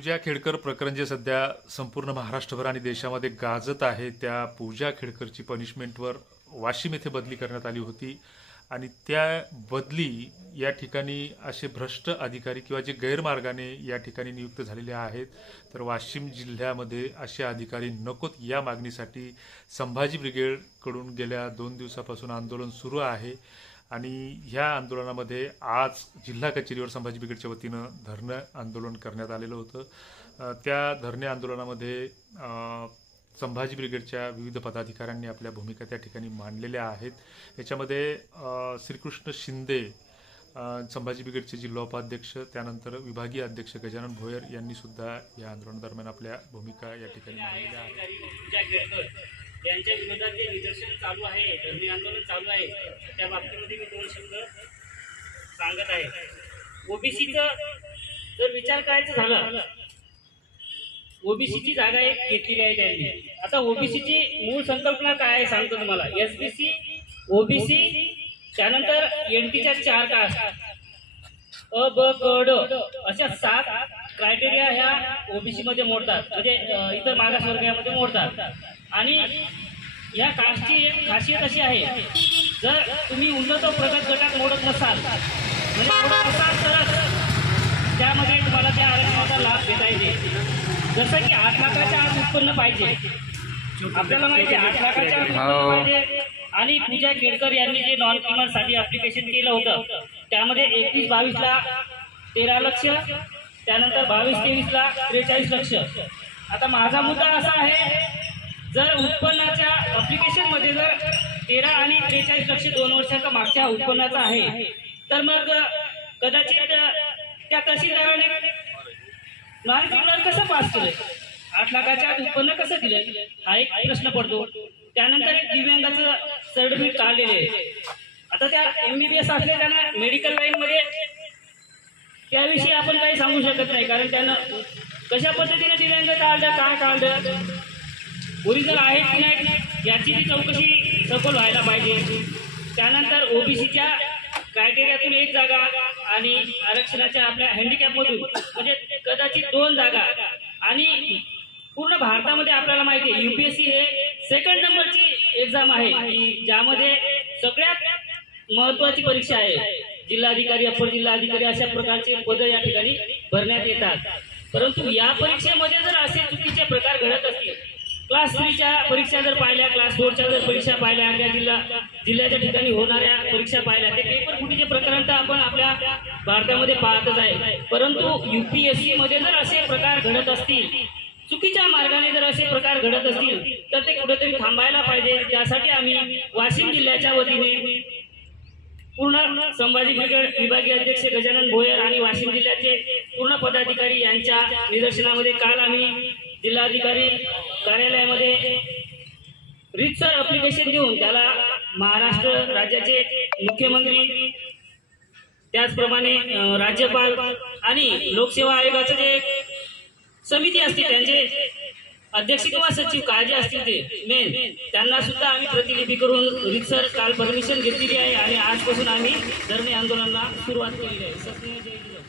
पूजा खेडकर प्रकरण जे सध्या संपूर्ण महाराष्ट्रभर आणि देशामध्ये गाजत आहे त्या पूजा खेडकरची पनिशमेंटवर वाशिम येथे बदली करण्यात आली होती. आणि त्या बदली या ठिकाणी असे भ्रष्ट अधिकारी किंवा जे गैरमार्गाने या ठिकाणी नियुक्त झालेले आहेत तर वाशिम जिल्ह्यामध्ये असे अधिकारी नकोत या मागणीसाठी संभाजी ब्रिगेडकडून गेल्या दोन दिवसापासून आंदोलन सुरू आहे. आणि ह्या आंदोलनामध्ये आज जिल्हा कचेरीवर संभाजी ब्रिगेडच्या वतीनं धरणं आंदोलन करण्यात आलेलं होतं. त्या धरणे आंदोलनामध्ये संभाजी ब्रिगेडच्या विविध पदाधिकाऱ्यांनी आपल्या भूमिका त्या ठिकाणी मांडलेल्या आहेत. याच्यामध्ये श्रीकृष्ण शिंदे संभाजी ब्रिगेडचे जिल्हा उपाध्यक्ष त्यानंतर विभागीय अध्यक्ष गजानन भोयर यांनी सुद्धा या आंदोलनादरम्यान आपल्या भूमिका या ठिकाणी मांडलेल्या आहेत. यांच्या विरोधात जे निदर्शन चालू आहे धरणे आंदोलन चालू आहे. त्या बाबतीमध्ये मी दोन शब्द सांगत आहे. ओबीसीचं जर विचार करायचा झाला ओबीसीची जागा एक घेतलेली आहे त्यांनी. आता ओबीसीची मूळ संकल्पना काय आहे सांगतो तुम्हाला. एसबीसी ओबीसी त्यानंतर एनटीच्या चार कास्ट. अ ब क ड अशा सात क्रायटेरिया ह्या ओबीसी मध्ये मोडतात. म्हणजे इतर मागासवर्गीयामध्ये मोडतात. आणि या कास्टची एक खासियत अशी आहे जर तुम्ही उन्नत प्रगत गटात मोडत नसाल म्हणजे मोडत नसाल तरच त्यामध्ये तुम्हाला त्या आरक्षणाचा लाभ घेता येते जसं की आठ लाखाच्या आत उत्पन्न पाहिजे. आपल्याला माहिती आहे आठ लाखाच्या उत्पन्न पाहिजे. आणि पूजा केडकर यांनी जे नॉन क्रिमिनलसाठी ऍप्लिकेशन केलं होतं त्यामध्ये एकवीस बावीसला तेरा लक्ष त्यानंतर बावीस तेवीसला त्रेचाळीस लक्ष. आता माझा मुद्दा असा आहे जर उत्पन्नाच्या अप्लिकेशनमध्ये जर तेरा आणि त्रेचाळीस लक्ष दोन वर्षाचा मागच्या उत्पन्नाचा आहे तर मग कदाचित त्या तहसीलदाराने नॉन क्रिमिनल कसं पास केलं? आठ लाखाच्या उत्पन्न कसं दिलं? हा एक प्रश्न पडतो. त्यानंतर एक दिव्यांगाचं सर्टिफिकेट काढलेले आहे. आता त्या एमबीबीएस असले त्यांना मेडिकल लाईनमध्ये त्याविषयी आपण काही सांगू शकत नाही कारण त्यानं कशा पद्धतीने दिव्यांग काढलं काय काढलं? ओरिजिनल आहेत की नाही याची ती चौकशी सखोल व्हायला पाहिजे. त्यानंतर ओबीसीच्या क्रायटेरियातून एक जागा आणि आरक्षणाच्या आपल्या हँडिकॅपमधून म्हणजे कदाचित दोन जागा. आणि पूर्ण भारतामध्ये आपल्याला माहिती आहे युपीएससी हे सेकंड नंबरची एक्झाम आहे ज्यामध्ये सगळ्यात महत्वाची परीक्षा आहे. जिल्हाधिकारी अपर जिल्हाधिकारी अशा प्रकारचे पद या ठिकाणी भरण्यात येतात. परंतु या परीक्षेमध्ये जर असे चुकीचे प्रकार घडत असतील क्लास थ्रीच्या परीक्षा जर पाहिल्या क्लास फोरच्या जर परीक्षा पाहिल्या त्या जिल्हा जिल्ह्याच्या ठिकाणी होणाऱ्या परीक्षा पाहिल्या ते पेपर फुटीचे प्रकरण तर आपण आपल्या भारतामध्ये पाहतच आहे. परंतु युपीएससी मध्ये जर असे प्रकार घडत असतील चुकीच्या मार्गाने जर असे प्रकार घडत असतील तर ते कुठेतरी थांबायला पाहिजे. त्यासाठी आम्ही वाशिम जिल्ह्याच्या वतीने पूर्ण संभाजी ब्रिगेड विभागीय अध्यक्ष गजानन भोयर आणि वाशिम जिल्ह्याचे पूर्ण पदाधिकारी यांच्या निदर्शनामध्ये काल आम्ही जिल्हाधिकारी कार्यालयामध्ये रितसर अप्लिकेशन देऊन त्याला महाराष्ट्र राज्याचे मुख्यमंत्री त्याचप्रमाणे राज्यपाल आणि लोकसेवा आयोगाचं जे समिती असते त्यांचे अध्यक्ष किंवा सचिव काय जे असतील ते मेन त्यांना सुद्धा आम्ही प्रतिलिपी करून रितसर काल परमिशन घेतलेली आहे आणि आजपासून आम्ही धरणे आंदोलनाला सुरुवात केली आहे. जय